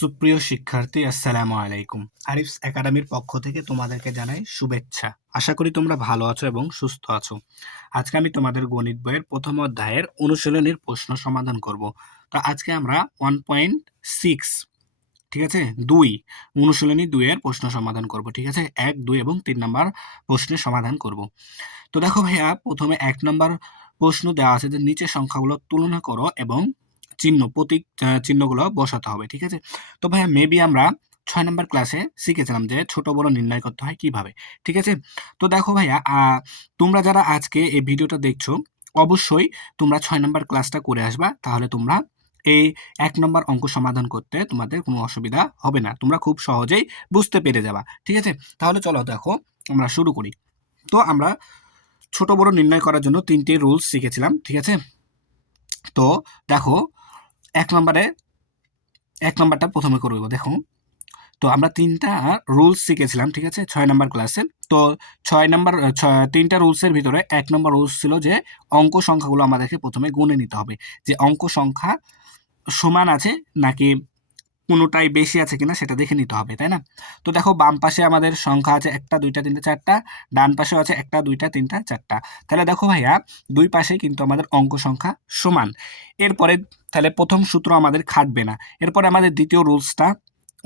সুপ্রিয় শিক্ষার্থী, আসসালামু আলাইকুম। আরিফস একাডেমির পক্ষ থেকে তোমাদেরকে জানাই শুভেচ্ছা। আশা করি তোমরা ভালো আছো এবং সুস্থ আছো। আজকে আমি তোমাদের গণিত বইয়ের প্রথম অধ্যায়ের অনুশীলনীর প্রশ্ন সমাধান করব। তো আজকে আমরা 1.6, ঠিক আছে, 2 অনুশীলনী 2 এর প্রশ্ন সমাধান করব। ঠিক আছে, 1, 2 এবং 3 নাম্বার প্রশ্নের সমাধান করব। তো দেখো ভাইয়া, প্রথমে 1 নাম্বার প্রশ্ন দেওয়া আছে যে নিচের সংখ্যাগুলো তুলনা করো এবং প্রতীক চিহ্নগুলো বসাতে হবে। ঠিক আছে, তো ভাইয়া মেবি আমরা 6 নাম্বার ক্লাসে শিখেছিলাম যে ছোট বড় নির্ণয় করতে হয় কিভাবে। ঠিক আছে, তো দেখো ভাইয়া, তোমরা যারা আজকে এই ভিডিওটা দেখছো অবশ্যই তোমরা 6 নাম্বার ক্লাসটা করে আসবা, তাহলে তোমরা এই 1 নম্বর অঙ্ক সমাধান করতে তোমাদের কোনো অসুবিধা হবে না, তোমরা খুব সহজেই বুঝতে পেরে যাবা। ঠিক আছে, তাহলে চলো দেখো আমরা শুরু করি। তো আমরা ছোট বড় নির্ণয় করার জন্য 3টি রুলস শিখেছিলাম। ঠিক আছে, তো দেখো 1 নাম্বারটা প্রথমে করব। দেখো, তো আমরা 3টা রুলস শিখেছিলাম। ঠিক আছে, 6 নাম্বার ক্লাসে। তো 3টা রুলসের ভিতরে 1 নম্বর রুলস ছিল যে অঙ্ক সংখ্যাগুলো আমাদেরকে প্রথমে গুণে নিতে হবে, যে অঙ্ক সংখ্যা সমান আছে নাকি কোনোটাই বেশি আছে কিনা সেটা দেখে নিতে হবে, তাই না? তো দেখো, বাম পাশে আমাদের সংখ্যা আছে 1টা 2টা 3টা 4টা, ডান পাশেও আছে 1টা 2টা 3টা 4টা। তাহলে দেখো ভাইয়া, দুই পাশে কিন্তু আমাদের অঙ্ক সংখ্যা সমান। এরপরে তাহলে প্রথম সূত্র আমাদের খাটবে না। এরপরে আমাদের দ্বিতীয় রুলসটা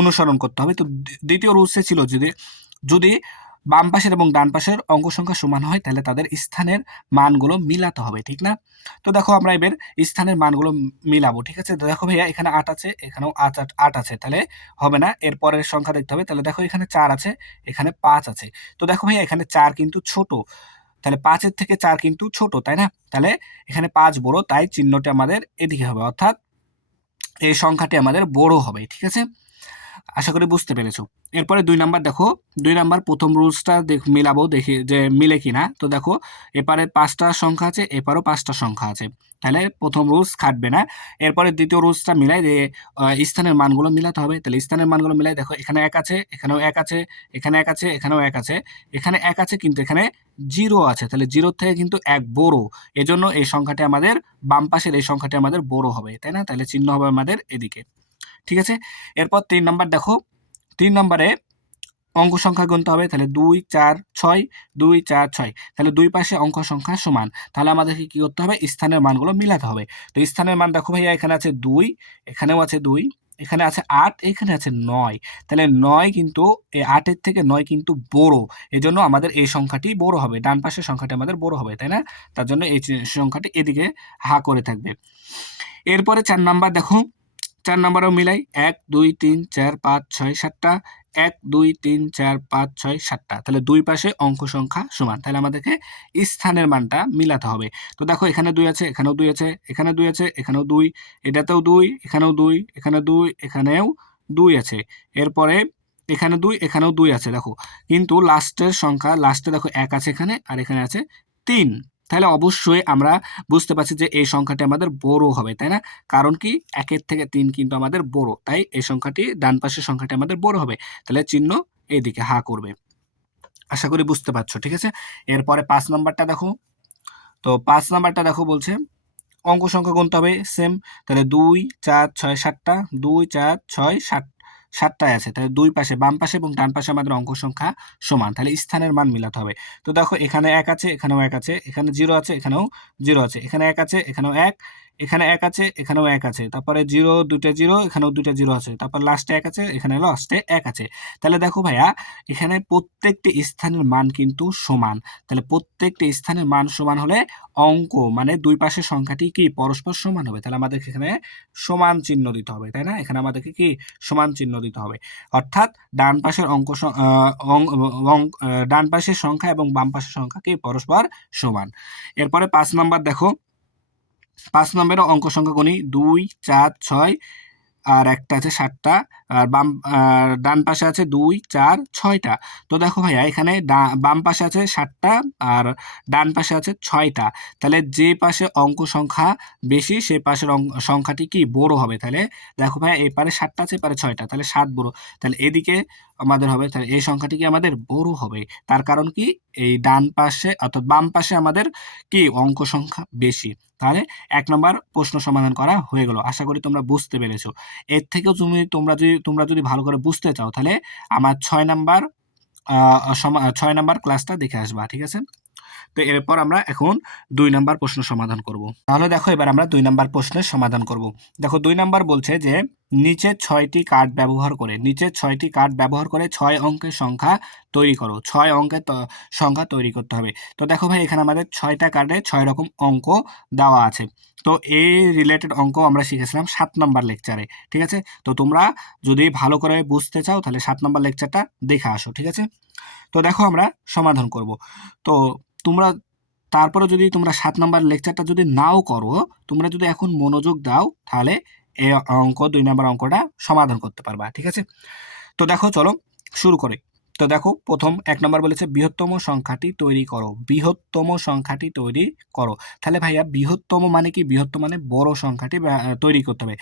অনুসরণ করতে হবে। তো দ্বিতীয় রুলসে ছিল যদি যদি বাম পাশের এবং ডান পাশের অঙ্ক সংখ্যা সমান হয় তাহলে তাদের স্থানের মানগুলো মিলাতে হবে, ঠিক না? তো দেখো আমরা এবার স্থানের মানগুলো মিলাবো। ঠিক আছে, তো দেখো ভাইয়া, এখানে 8 আছে, এখানেও 8 আছে, তাহলে হবে না। এর পরের সংখ্যা দেখতে হবে। তাহলে দেখো, এখানে 4 আছে, এখানে 5 আছে। তো দেখো ভাইয়া, এখানে 4 কিন্তু ছোট, তাহলে 5-এর থেকে 4 কিন্তু ছোট, তাই না? তাহলে এখানে 5 বড়, তাই চিহ্নটি আমাদের এদিকে হবে, অর্থাৎ এই সংখ্যাটি আমাদের বড় হবে। ঠিক আছে, আশা করি বুঝতে পেরেছো। এরপরে 2 নাম্বার দেখো, 2 নাম্বার প্রথম রুলসটা মিলাবো, দেখি যে মিলে কিনা। তো দেখো, এপারে 5টা সংখ্যা আছে, এপারেও 5টা সংখ্যা আছে, তাহলে প্রথম রুলস খাটবে না। এরপরে দ্বিতীয় রুলসটা মিলাই যে স্থানের মানগুলো মিলাতে হবে। তাহলে স্থানের মানগুলো মিলাই, দেখো এখানে 1 আছে, এখানেও 1 আছে, এখানে 1 আছে, এখানেও 1 আছে, এখানে 1 আছে কিন্তু এখানে 0 আছে, তাহলে 0 থেকে কিন্তু 1 বড়। এজন্য এই সংখ্যাটি আমাদের বাম পাশের এই সংখ্যাটি আমাদের বড় হবে, তাই না? তাহলে চিহ্ন হবে আমাদের এদিকে। ঠিক আছে, এরপর 3 নাম্বার দেখো, 3 নম্বরে অঙ্ক সংখ্যা গুনতে হবে। তাহলে 2 4 6, 2 4 6, তাহলে দুই পাশে অঙ্ক সংখ্যা সমান। তাহলে আমাদেরকে কি করতে হবে? স্থানের মানগুলো মিলাতে হবে। তো স্থানের মান দেখো ভাইয়া, এখানে আছে 2, এখানেও আছে 2, এখানে আছে 8, এখানে আছে 9। তাহলে 9 কিন্তু এই 8 এর থেকে 9 কিন্তু বড়। এজন্য আমাদের এই সংখ্যাটি বড় হবে, ডান পাশের সংখ্যাটি আমাদের বড় হবে, তাই না? তার জন্য এই সংখ্যাটি এদিকে হা করে থাকবে। এরপরে 4 নাম্বার দেখো, 4 নাম্বারেও মিলাই, 1 2 3 4 5 6 7টা, 1 2 3 4 5 6 7টা। তাহলে দুই পাশে অঙ্ক সংখ্যা সমান, তাহলে আমাদেরকে স্থানের মানটা মিলাতে হবে। তো দেখো, এখানে 2 আছে, এখানেও 2 আছে, এখানে 2 আছে, এখানেও 2, এটাতেও 2, এখানেও 2, এখানে 2, এখানেও 2 আছে। এরপরে এখানে 2, এখানেও 2 আছে। দেখো, কিন্তু লাস্টের সংখ্যা, লাস্টে দেখো 1 আছে এখানে, আর এখানে আছে 3। তাহলে অবশ্যই আমরা বুঝতে পারছি যে এই সংখ্যাটি আমাদের বড় হবে, তাই না? কারণ কি, 1-এর থেকে 3 কিন্তু আমাদের বড়, তাই এই সংখ্যাটি, ডান পাশের সংখ্যাটি আমাদের বড় হবে। তাহলে চিহ্ন এইদিকে হা করবে। আশা করি বুঝতে পারছো। ঠিক আছে, এরপরে 5 নাম্বারটা দেখো। তো 5 নাম্বারটা দেখো, বলছে অঙ্ক সংখ্যা গুনতে হবে সেম। তাহলে 2 4 6 7টা, 2 4 6 7, 7টায় আছে। তাহলে দুই পাশে, বাম পাশে এবং ডান পাশে আমাদের অঙ্ক সংখ্যা সমান, তাহলে স্থানের মান মিলাতে হবে। তো দেখো, এখানে 1 আছে, এখানেও 1 আছে, এখানে 0 আছে, এখানেও 0 আছে, এখানে 1 আছে, এখানেও 1, এখানে 1 আছে, এখানেও 1 আছে, তারপরে 0 দুইটা 0, এখানেও দুইটা 0 আছে, তারপর লাস্টে 1 আছে, এখানে লাস্টে 1 আছে। তাহলে দেখো ভাইয়া, এখানে প্রত্যেকটি স্থানের মান কিন্তু সমান। তাহলে প্রত্যেকটি স্থানের মান সমান হলে অঙ্ক মানে দুই পাশের সংখ্যাটি কি পরস্পর সমান হবে। তাহলে আমাদেরকে এখানে সমান চিহ্ন দিতে হবে, তাই না? এখানে আমাদেরকে কি সমান চিহ্ন দিতে হবে, অর্থাৎ ডান পাশের ডান পাশের সংখ্যা এবং বাম পাশের সংখ্যা কি পরস্পর সমান। এরপরে 5 নাম্বার দেখো, 5 নম্বরের অঙ্ক সংখ্যা গুনি, 2 4 6, আর একটা আছে 7টা, আর ডান পাশে আছে 2 4 6টা। তো দেখো ভাইয়া, এখানে বাম পাশে আছে 7টা আর ডান পাশে আছে 6টা। তাহলে যে পাশে অঙ্ক সংখ্যা বেশি সে পাশের সংখ্যাটি কি বড় হবে। তাহলে দেখো ভাইয়া, এই পারে 7টা আছে, এপারে 6টা, তাহলে 7 বড়। তাহলে এদিকে আমাদের হবে, তাহলে এই সংখ্যাটি কি আমাদের বড় হবে। তার কারণ কি, এই ডান পাশে অর্থাৎ বাম পাশে আমাদের কি অঙ্ক সংখ্যা বেশি। তাহলে ১ নাম্বার প্রশ্ন সমাধান করা হয়ে গেল। আশা করি তোমরা বুঝতে পেরেছো। এর থেকেও তোমরা যদি ভালো করে বুঝতে চাও তাহলে আমার ৬ নাম্বার ৬ নাম্বার ক্লাসটা দেখে আসবা। ঠিক আছে? তো এরপর আমরা এখন ২ নাম্বার প্রশ্ন সমাধান করব। তাহলে দেখো এবার আমরা ২ নাম্বার প্রশ্নের সমাধান করব। দেখো ২ নাম্বার বলছে যে নিচের ৬টি কার্ড ব্যবহার করে ৬ অঙ্কের সংখ্যা তৈরি করো। ৬ অঙ্কের সংখ্যা তৈরি করতে হবে। তো দেখো ভাই এখানে আমাদের ৬টা কার্ডে ৬ রকম অঙ্ক দেওয়া আছে। তো এই রিলেটেড অঙ্ক আমরা শিখেছিলাম ৭ নাম্বার লেকচারে। ঠিক আছে? তো তোমরা যদি ভালো করে বুঝতে চাও তাহলে ৭ নাম্বার লেকচারটা দেখে আসো। ঠিক আছে? তো দেখো আমরা সমাধান করব। তো তোমরা তারপরে যদি তোমরা ৭ নাম্বার লেকচারটা যদি নাও করো, তোমরা যদি এখন মনোযোগ দাও তাহলে এই ২ নাম্বার অঙ্কটা সমাধান করতে পারবা। ঠিক আছে? তো দেখো চলো শুরু করি। তো দেখো ১ নাম্বার বলেছে বৃহত্তম সংখ্যাটি তৈরি করো। বৃহত্তম সংখ্যাটি তৈরি করো। তাহলে ভাইয়া বৃহত্তম মানে কি? বৃহত্তম মানে বড় সংখ্যাটি তৈরি করতে হবে।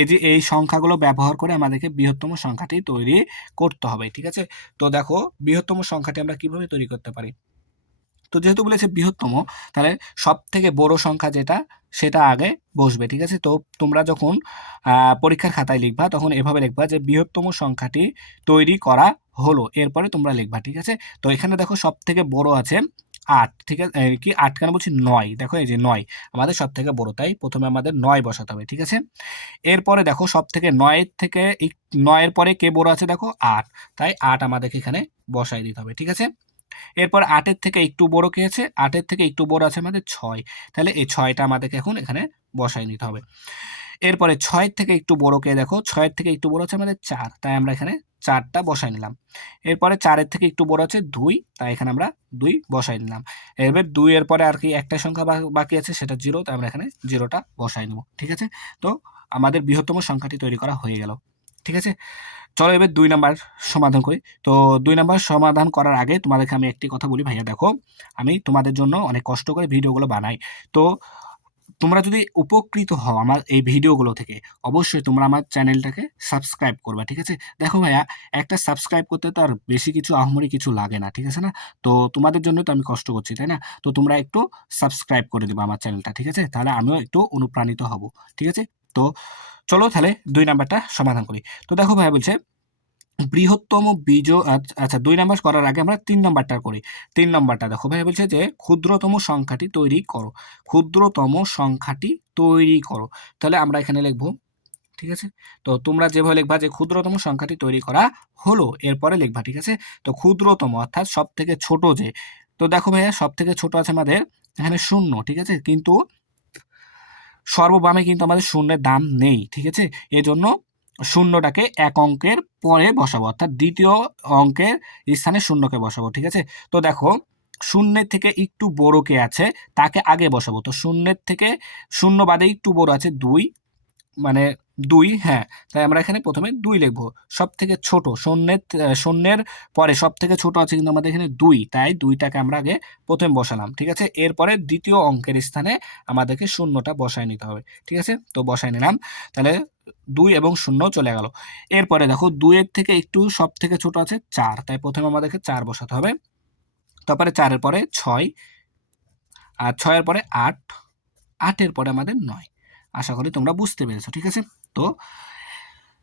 এই যে এই সংখ্যাগুলো ব্যবহার করে আমাদেরকে বৃহত্তম সংখ্যাটি তৈরি করতে হবে। ঠিক আছে? তো দেখো বৃহত্তম সংখ্যাটি আমরা কিভাবে তৈরি করতে পারি? তো যেহেতু বলেছে বৃহত্তম, তাহলে সবথেকে বড় সংখ্যা যেটা সেটা আগে বসবে। ঠিক আছে? তো তোমরা যখন পরীক্ষার খাতায় লিখবা তখন এভাবে লিখবা যে বৃহত্তম সংখ্যাটি তৈরি করা হলো। এরপরে তোমরা লিখবা। ঠিক আছে? তো এখানে দেখো সবথেকে বড় আছে ৮। ঠিক আছে? কি ৮ কেন বলছি? ৯। দেখো এই যে ৯ আমাদের সবথেকে বড়। তাই প্রথমে আমাদের ৯ বসাতে হবে। ঠিক আছে? এরপরে দেখো সবথেকে ৯ এর পরে কে বড় আছে দেখো ৮। তাই ৮ আমাদেরকে এখানে বসায় দিতে হবে। ঠিক আছে? এরপর ৮ এর থেকে একটু বড় কে আছে? ৮ এর থেকে একটু বড় আছে আমাদের ৬। তাহলে এই ৬ টা আমাদেরকে এখন এখানে বসায় নিতে হবে। এরপরে ৬ এর থেকে একটু বড় কে দেখো? ৬ এর থেকে একটু বড় আছে আমাদের ৪। তাই আমরা এখানে ৪ টা বসায় নিলাম। এরপরে ৪ এর থেকে একটু বড় আছে ২। তাই এখানে আমরা ২ বসায় নিলাম। এবার ২ এর পরে আর কি একটা সংখ্যা বাকি আছে সেটা ০। তাই আমরা এখানে ০ টা বসায় নিব। ঠিক আছে? তো আমাদের বৃহত্তম সংখ্যাটি তৈরি করা হয়ে গেল। ঠিক আছে? চলো এবার ২ নাম্বার সমাধান করি। তো ২ নাম্বার সমাধান করার আগে তোমাদেরকে আমি একটি কথা বলি ভাইয়া দেখো, আমি তোমাদের জন্য অনেক কষ্ট করে ভিডিওগুলো বানাই। তো তোমরা যদি উপকৃত হও আমার এই ভিডিওগুলো থেকে, অবশ্যই তোমরা আমার চ্যানেলটাকে সাবস্ক্রাইব করবা। ঠিক আছে? দেখো ভাইয়া একটা সাবস্ক্রাইব করতে তো আর বেশি কিছু আহামরি কিছু লাগে না। ঠিক আছে না? তো তোমাদের জন্য তো আমি কষ্ট করছি, তাই না? তো তোমরা একটু সাবস্ক্রাইব করে দিবা আমার চ্যানেলটা। ঠিক আছে? তাহলে আমিও একটু অনুপ্রাণিত হব। ঠিক আছে? তো চলো তাহলে ২ নাম্বারটা সমাধান করি। তো দেখো ভাইয়া বলছে বৃহত্তম আচ্ছা ২ নাম্বার করার আগে আমরা ৩ নাম্বারটা করি। ৩ নাম্বারটা দেখো ভাইয়া বলছে যে ক্ষুদ্রতম সংখ্যাটি তৈরি করো। ক্ষুদ্রতম সংখ্যাটি তৈরি করো। তাহলে আমরা এখানে লিখব। ঠিক আছে? তো তোমরা যেভাবে লিখবা যে ক্ষুদ্রতম সংখ্যাটি তৈরি করা হলো, এরপরে লিখবা। ঠিক আছে? তো ক্ষুদ্রতম অর্থাৎ সবথেকে ছোট যে। তো দেখো ভাইয়া সবথেকে ছোট আছে আমাদের এখানে ০। ঠিক আছে? কিন্তু সর্ববামে কিন্তু আমাদের শূন্যের দাম নেই। ঠিক আছে? এজন্য শূন্যটাকে ১ অঙ্কের পরে বসাবো। অর্থাৎ ২য় অঙ্কের স্থানে শূন্যকে বসাবো। ঠিক আছে? তো দেখো শূন্যের থেকে একটু বড় কে আছে তাকে আগে বসাবো। তো শূন্যের থেকে শূন্য বাদে একটু বড় আছে ২ মানে ২ হ্যাঁ, তাই আমরা এখানে ১ম এ ২ লিখব। সবথেকে ছোট শূন্যের পরে সবথেকে ছোট আছে কিন্তু আমাদের এখানে ২। তাই ২ টাকে আমরা আগে ১ম বসালাম। ঠিক আছে? এরপরে ২য় অঙ্কের স্থানে আমাদেরকে শূন্যটা বসায় নিতে হবে। ঠিক আছে? তো বসায় নিলাম। তাহলে ২ এবং ০ চলে গেল। এরপরে দেখো ২ এর থেকে একটু সবথেকে ছোট আছে ৪। তাই ১ম আমাদেরকে ৪ বসাতে হবে। তারপরে ৪ এর পরে ৬ আর ৬ এর পরে ৮, ৮ এর পরে আমাদের ৯। আশা করি তোমরা বুঝতে পেরেছো। ঠিক আছে? তো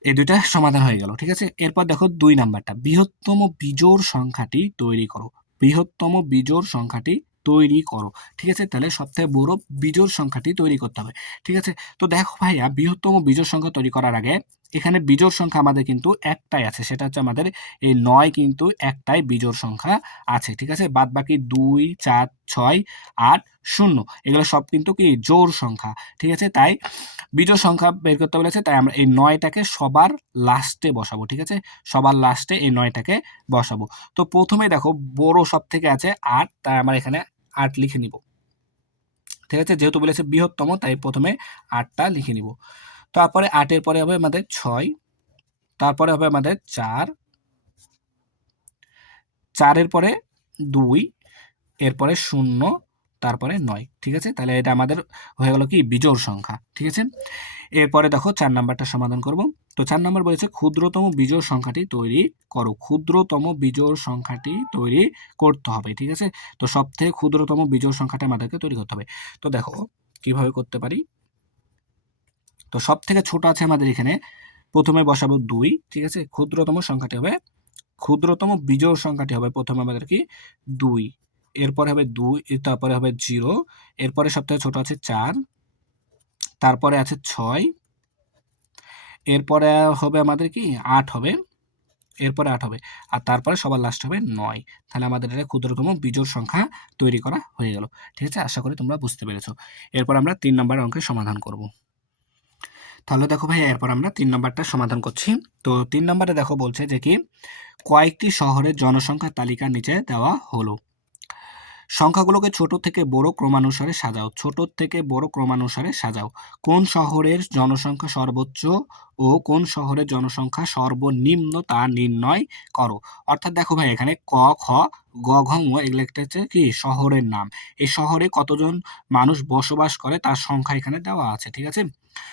এই ২ টা সমাধান হয়ে গেল। ঠিক আছে? এরপর দেখো ২ নাম্বারটা বৃহত্তম বিজোড় সংখ্যাটি তৈরি করো। বৃহত্তম বিজোড় সংখ্যাটি তৈরি করো। ঠিক আছে? তাহলে সবথেকে বড় বিজোড় সংখ্যাটি তৈরি করতে হবে। ঠিক আছে? তো দেখো ভাইয়া বৃহত্তম বিজোড় সংখ্যা তৈরি করার আগে এখানে বিজোড় সংখ্যা আমাদের কিন্তু একটাই আছে। সেটা হচ্ছে আমাদের এই ৯ কিন্তু একটাই বিজোড় সংখ্যা আছে। ঠিক আছে? বাদবাকি ২, ৪, ৬, ৮, ০ এগুলো সব কিন্তু কি জোড় সংখ্যা। ঠিক আছে? তাই বিজোড় সংখ্যা বের করতে বলেছে তাই আমরা এই ৯ টাকে সবার লাস্টে বসাবো। ঠিক আছে? সবার লাস্টে এই ৯ টাকে বসাবো। তো ১ম এ দেখো বড় সবথেকে আছে ৮ তাই আমরা এখানে ৮ লিখে নিব। ঠিক আছে? যেহেতু বলেছে বৃহত্তম তাই ১ম এ ৮ টা লিখে নিব। তারপরে ৮ এর পরে হবে আমাদের ৬, তারপরে হবে আমাদের ৪, ৪ এর পরে ২, এরপরে ০, তারপরে ৯। ঠিক আছে? তাহলে এটা আমাদের হয়ে গেল কি বিজোড় সংখ্যা। ঠিক আছে? এরপরে দেখো ৪ নাম্বারটা সমাধান করব। তো ৪ নাম্বার বলেছে ক্ষুদ্রতম বিজোড় সংখ্যাটি তৈরি করো। ক্ষুদ্রতম বিজোড় সংখ্যাটি তৈরি করতে হবে। ঠিক আছে? তো সবথেকে ক্ষুদ্রতম বিজোড় সংখ্যাটা আমাদেরকে তৈরি করতে হবে। তো দেখো কিভাবে করতে পারি? তো সব থেকে ছোট আছে আমাদের এখানে, প্রথমে বসাবো 2, ঠিক আছে? ক্ষুদ্রতম সংখ্যাটি হবে, ক্ষুদ্রতম বিজোড় সংখ্যাটি হবে প্রথমে আমাদের কি 2, এরপরে হবে 2, তারপরে হবে 0, এরপরে সব থেকে ছোট আছে 4, তারপরে আছে 6, এরপরে হবে আমাদের কি 8 হবে, এরপরে 8 হবে, আর তারপরে সবার লাস্ট হবে 9। তাহলে আমাদের এটা ক্ষুদ্রতম বিজোড় সংখ্যা তৈরি করা হয়ে গেল। ঠিক আছে? আশা করি তোমরা বুঝতে পেরেছো। এরপর আমরা 3 নম্বর অঙ্কের সমাধান করব। তাহলে দেখো ভাই, এরপর আমরা 3 নম্বরটা সমাধান করছি। তো 3 নম্বরে দেখো বলছে যে কি কয়েকটি শহরের জনসংখ্যার তালিকা নিচে দেওয়া হলো। সংখ্যাগুলোকে ছোট থেকে বড় ক্রমানুসারে সাজাও। ছোট থেকে বড় ক্রমানুসারে সাজাও। কোন শহরের জনসংখ্যা সর্বোচ্চ ও কোন শহরের জনসংখ্যা সর্বনিম্ন তা নির্ণয় করো। অর্থাৎ দেখো ভাই, এখানে ক, খ, গ, ঘ, ঙ এগুলো একটা হচ্ছে কি শহরের নাম। এই শহরে কতজন মানুষ বসবাস করে তার সংখ্যা এখানে দেওয়া আছে। ঠিক আছে?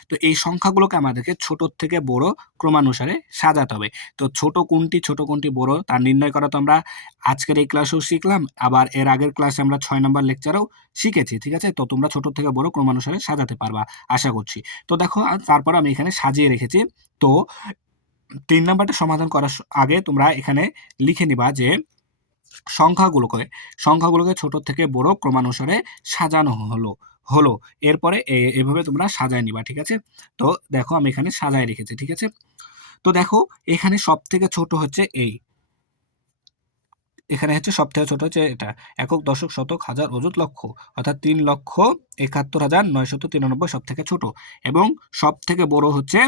তো এই সংখ্যাগুলোকে আমাদেরকে ছোট থেকে বড় ক্রমানুসারে সাজাতে হবে। তো ছোট কোনটি বড় তা নির্ণয় করা তো আমরা আজকের এই ক্লাসেও শিখলাম, আবার এর আগের ক্লাসে আমরা 6 নম্বর লেকচারেও শিখেছি। ঠিক আছে? তো তোমরা ছোট থেকে বড় ক্রমানুসারে সাজাতে পারবা আশা করছি। তো দেখো, তারপর আমি এখানে সাজিয়ে রেখেছি। তো 3 নাম্বারটা সমাধান করার আগে তোমরা এখানে লিখে নিবা যে সংখ্যাগুলোকে ছোট থেকে বড় ক্রমানুসারে সাজানো হলো। এরপরে এভাবে তোমরা সাজায় নিবা। ঠিক আছে? তো দেখো, আমি এখানে সাজায় রেখেছি। ঠিক আছে? তো দেখো, এখানে সবথেকে ছোট হচ্ছে এই, এখানে হচ্ছে সবথেকে ছোট হচ্ছে এটা, একক, দশক, শতক, হাজার, অযুত, লক্ষ, অর্থাৎ 3,71,993 সবথেকে ছোট, এবং সবথেকে বড় হচ্ছে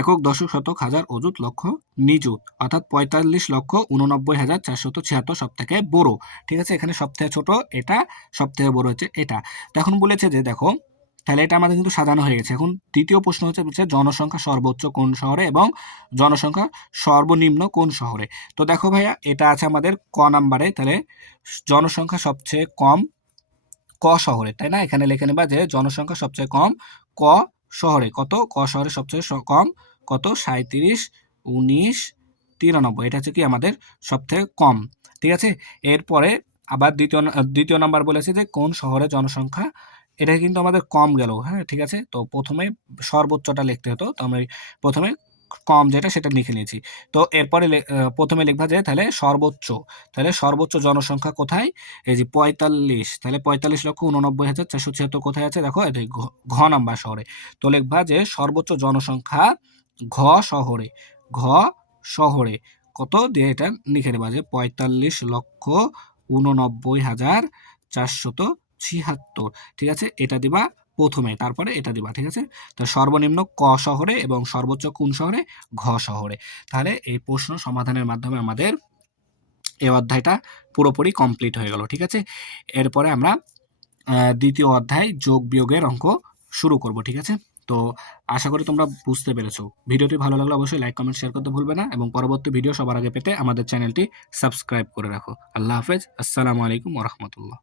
একক, দশক, শতক, হাজার, অযুত, লক্ষ, নিযুত, অর্থাৎ 45,89,476 সব থেকে বড়। ঠিক আছে? এখানে সব থেকে ছোট এটা, সব থেকে বড় হচ্ছে এটা। তো এখন বলেছে যে দেখো, তাহলে এটা আমাদের কিন্তু সাজানো হয়ে গেছে। এখন দ্বিতীয় প্রশ্ন হচ্ছে জনসংখ্যা সর্বোচ্চ কোন শহরে এবং জনসংখ্যা সর্বনিম্ন কোন শহরে। তো দেখো ভাইয়া, এটা আছে আমাদের ক নাম্বারে। তাহলে জনসংখ্যা সবচেয়ে কম ক শহরে, তাই না? এখানে লিখে নেবা যে জনসংখ্যা সবচেয়ে কম ক শহরে। কত? ক শহরে সবচেয়ে কম কত? 37, 19, 93। এটা হচ্ছে কি আমাদের সবথেকে কম। ঠিক আছে? এরপরে আবার দ্বিতীয় নাম্বার বলেছে যে কোন শহরে জনসংখ্যা, এটা কিন্তু আমাদের কম গেল। হ্যাঁ, ঠিক আছে? তো প্রথমে সর্বোচ্চটা লিখতে হতো, তো আমি প্রথমে কম যেটা সেটা লিখে নিয়েছি। তো এরপরে প্রথমে লিখবা যে তাহলে সর্বোচ্চ, তাহলে সর্বোচ্চ জনসংখ্যা কোথায়? এই যে 45, তাহলে 45,89,476 কোথায় আছে? দেখো, এটা ঘ নাম্বার শহরে। তো লিখবা যে সর্বোচ্চ জনসংখ্যা ঘ শহরে, ঘ শহরে কত দিয়ে এটা লিখে নেবা যে 45,89,476। ঠিক আছে? এটা দিবা প্রথমে, তারপরে এটা দিবা। ঠিক আছে? তো সর্বনিম্ন ক শহরে এবং সর্বোচ্চ কোন শহরে? ঘ শহরে। তাহলে এই প্রশ্ন সমাধানের মাধ্যমে আমাদের এই অধ্যায়টা পুরোপুরি কমপ্লিট হয়ে গেল। ঠিক আছে? এরপরে আমরা দ্বিতীয় অধ্যায় যোগ বিয়োগের অঙ্ক শুরু করব। ঠিক আছে? তো আশা করি তোমরা বুঝতে পেরেছো। ভিডিওটি ভালো লাগলে অবশ্যই লাইক, কমেন্ট, শেয়ার করতে ভুলবে না, এবং পরবর্তী ভিডিও সবার আগে পেতে আমাদের চ্যানেলটি সাবস্ক্রাইব করে রাখো। আল্লাহ হাফেজ। আসসালামু আলাইকুম ওয়া রাহমাতুল্লাহ।